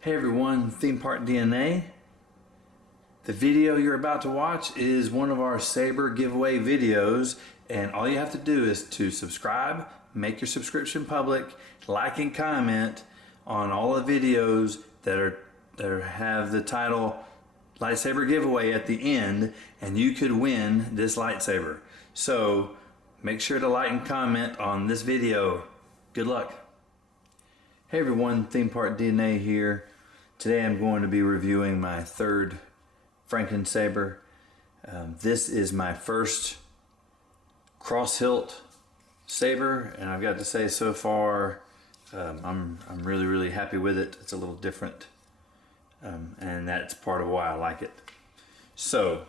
Hey everyone, Theme Park DNA. The video you're about to watch is one of our saber giveaway videos, and all you have to do is to subscribe, make your subscription public, like and comment on all the videos that have the title Lightsaber giveaway at the end, and you could win this lightsaber. So make sure to like and comment on this video. Good luck. Hey everyone, Theme Park DNA here. Today I'm going to be reviewing my third Frankensaber. This is my first cross hilt saber, and I've got to say so far I'm really happy with it. It's a little different, and that's part of why I like it. So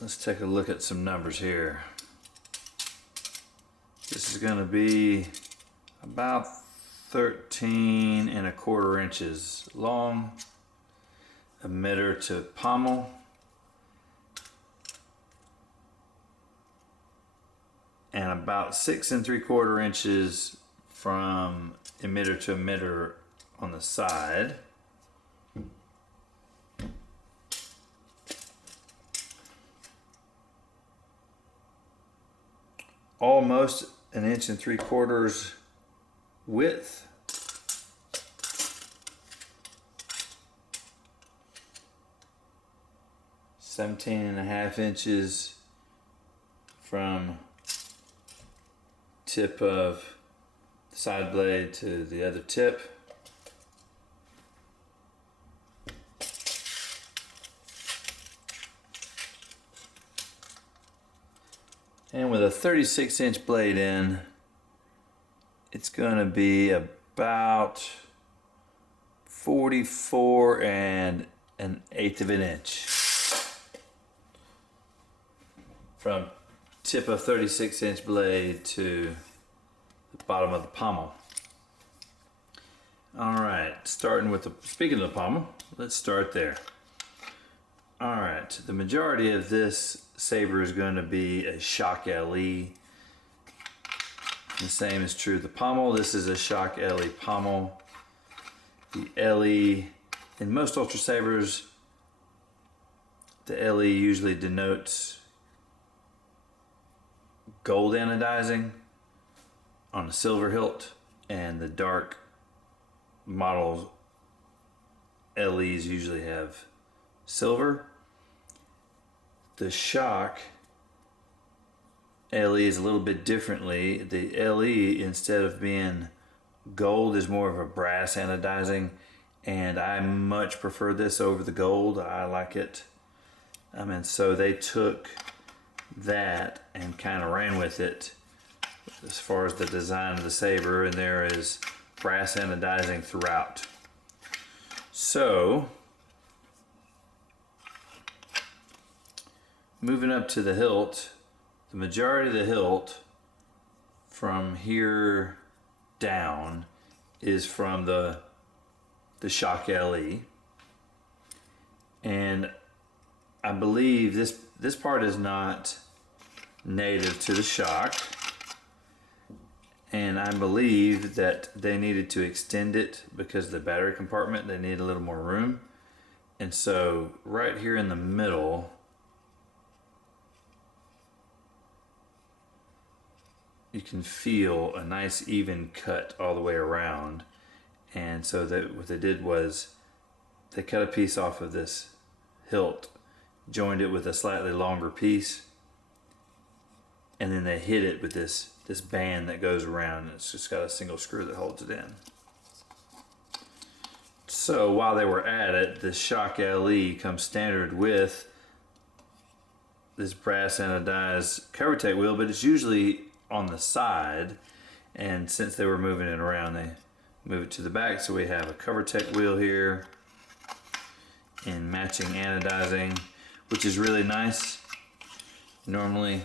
let's take a look at some numbers here. This is going to be about 13¼ inches long, emitter to pommel, and about 6¾ inches from emitter to emitter on the side. Almost 1¾ inches width. 17½ inches from tip of the side blade to the other tip. And with a 36-inch blade in, it's going to be about 44 1/8 of an inch from tip of 36-inch blade to the bottom of the pommel. Alright, speaking of the pommel, let's start there. Alright, the majority of this saber is going to be a shock LE. The same is true of the pommel. This is a shock LE pommel. The LE, in most Ultrasabers, the LE usually denotes gold anodizing on a silver hilt, and the dark models LEs usually have silver. The shock LE is a little bit differently. The LE, instead of being gold, is more of a brass anodizing, and I much prefer this over the gold. I like it. And so they took that and kind of ran with it as far as the design of the saber, and there is brass anodizing throughout. So moving up to the hilt, the majority of the hilt from here down is from the shock LE, and I believe this part is not native to the shock, and I believe that they needed to extend it because of the battery compartment. They need a little more room, and so right here in the middle you can feel a nice even cut all the way around. And so what they did was they cut a piece off of this hilt, joined it with a slightly longer piece, and then they hit it with this band that goes around, and it's just got a single screw that holds it in. So while they were at it, the shock LE comes standard with this brass anodized cover tape wheel, but it's usually on the side, and since they were moving it around, they move it to the back, so we have a cover tape wheel here in matching anodizing, which is really nice. Normally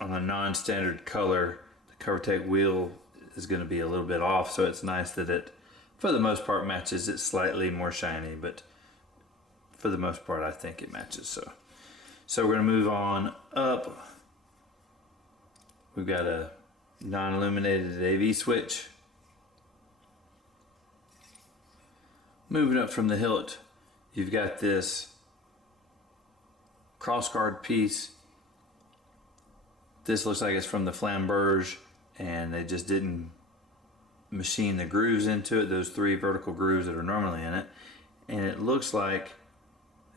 on a non-standard color, the cover tape wheel is going to be a little bit off, so it's nice that it for the most part matches. It's slightly more shiny, but for the most part I think it matches. So we're going to move on up. We've got a non-illuminated AV switch. Moving up from the hilt, you've got this crossguard piece. This looks like it's from the flamberge, and they just didn't machine the grooves into it, those 3 vertical grooves that are normally in it. And it looks like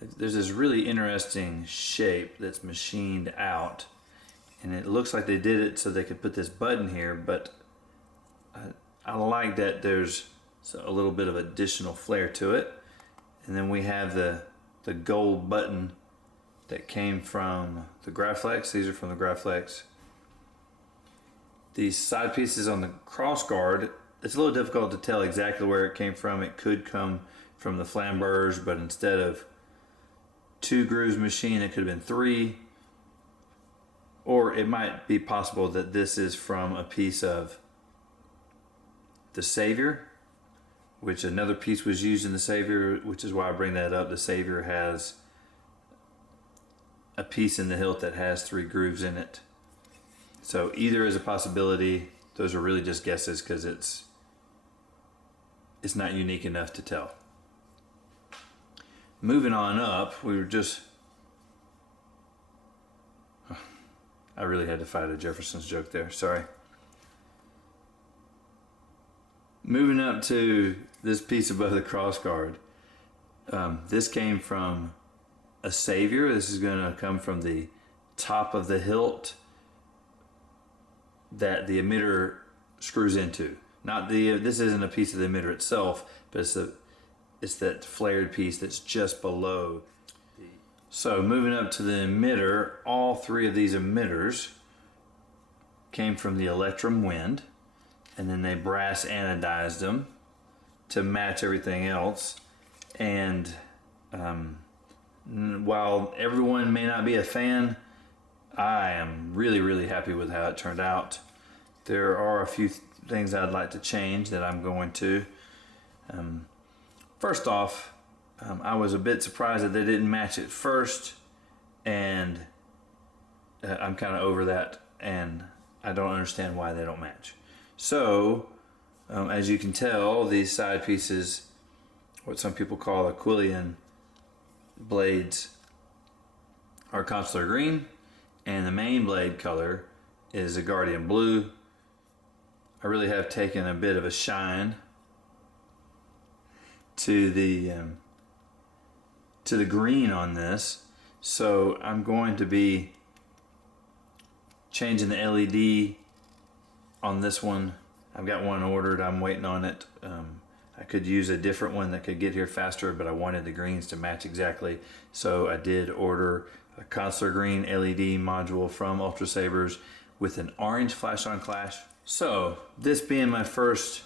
there's this really interesting shape that's machined out, and it looks like they did it so they could put this button here, but I like that there's a little bit of additional flair to it. And then we have the gold button that came from the Graflex. These are from the Graflex. These side pieces on the crossguard, it's a little difficult to tell exactly where it came from. It could come from the flamberge, but instead of 2 grooves machined, it could have been 3. Or it might be possible that this is from a piece of the Savior, which another piece was used in the Savior, which is why I bring that up. The Savior has a piece in the hilt that has 3 grooves in it. So either is a possibility. Those are really just guesses because it's not unique enough to tell. Moving on up, we were just... I really had to fight a Jefferson's joke there, sorry. Moving up to this piece above the crossguard. This came from a Savior. This is going to come from the top of the hilt that the emitter screws into. This isn't a piece of the emitter itself, but it's that flared piece that's just below. So moving up to the emitter, all 3 of these emitters came from the Electrum Wind, and then they brass anodized them to match everything else. And while everyone may not be a fan, I am really, really happy with how it turned out. There are a few things I'd like to change that I'm going to. First off, I was a bit surprised that they didn't match it first, and I'm kind of over that, and I don't understand why they don't match. So, as you can tell, these side pieces, what some people call Aquilian blades, are consular green, and the main blade color is a Guardian blue. I really have taken a bit of a shine to the green on this, so I'm going to be changing the LED on this one. I've got one ordered, I'm waiting on it. I could use a different one that could get here faster, but I wanted the greens to match exactly, so I did order a consular green LED module from Ultrasabers with an orange flash on clash. So this being my first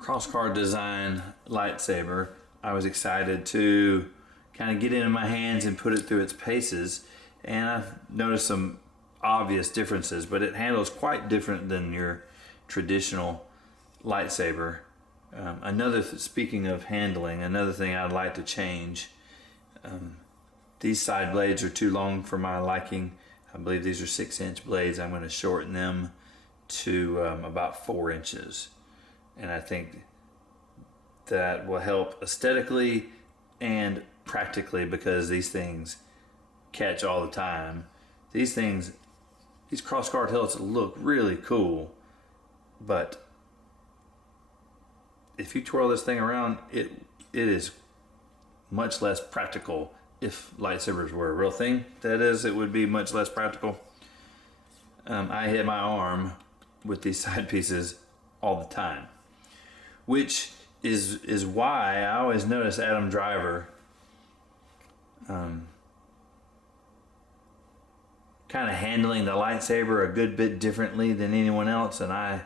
crossguard design lightsaber, I was excited to kind of get it in my hands and put it through its paces, and I've noticed some obvious differences, but it handles quite different than your traditional lightsaber. Speaking of handling, another thing I'd like to change, these side blades are too long for my liking. I believe these are 6-inch blades. I'm going to shorten them to about 4 inches, and I think that will help aesthetically and practically, because these things catch all the time. These crossguard hilts look really cool, but if you twirl this thing around, it is much less practical. If lightsabers were a real thing, that is, it would be much less practical. I hit my arm with these side pieces all the time, which is why I always notice Adam Driver kind of handling the lightsaber a good bit differently than anyone else, and I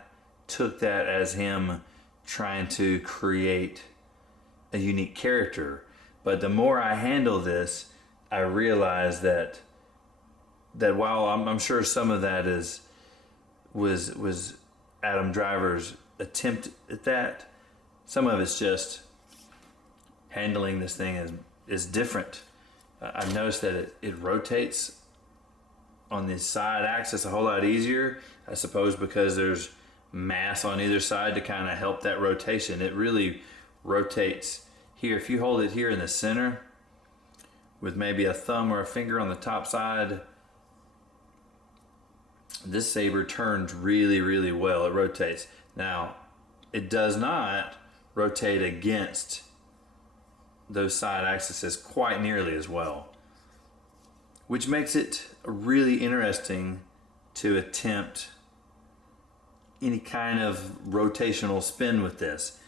took that as him trying to create a unique character. But the more I handle this, I realize that while I'm sure some of that was Adam Driver's attempt at that, some of it's just handling this thing is different. I've noticed that it rotates on the side axis a whole lot easier. I suppose because there's mass on either side to kind of help that rotation. It really rotates here. If you hold it here in the center with maybe a thumb or a finger on the top side, this saber turns really, really well. It rotates. Now, it does not rotate against those side axes quite nearly as well, which makes it really interesting to attempt any kind of rotational spin with this,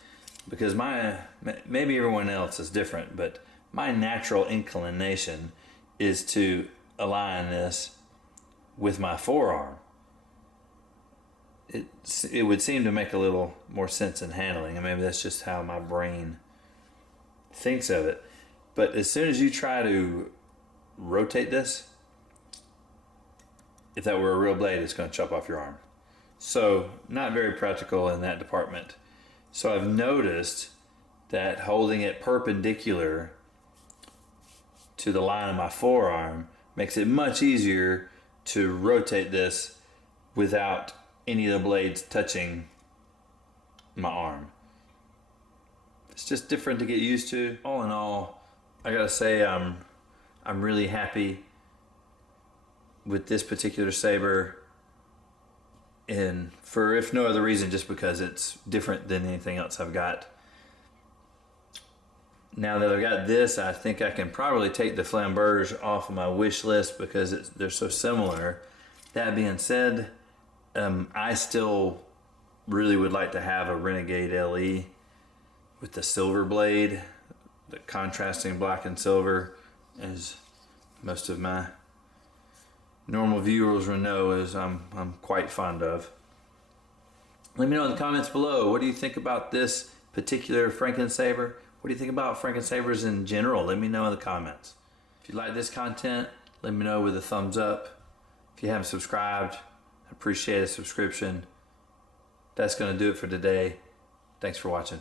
because maybe everyone else is different, but my natural inclination is to align this with my forearm. It would seem to make a little more sense in handling, and maybe that's just how my brain thinks of it. But as soon as you try to rotate this, if that were a real blade, it's going to chop off your arm. So not very practical in that department. So I've noticed that holding it perpendicular to the line of my forearm makes it much easier to rotate this without any of the blades touching my arm. It's just different to get used to. All in all, I gotta say I'm really happy with this particular saber, and for if no other reason, just because it's different than anything else I've got. Now that I've got this, I think I can probably take the Flambeurs off of my wish list because they're so similar. That being said, I still really would like to have a Renegade LE with the silver blade, the contrasting black and silver, as most of my normal viewers will know, as I'm quite fond of. Let me know in the comments below, what do you think about this particular Frankensaber? What do you think about Frankensabers in general? Let me know in the comments. If you like this content, let me know with a thumbs up. If you haven't subscribed, I appreciate a subscription. That's going to do it for today. Thanks for watching.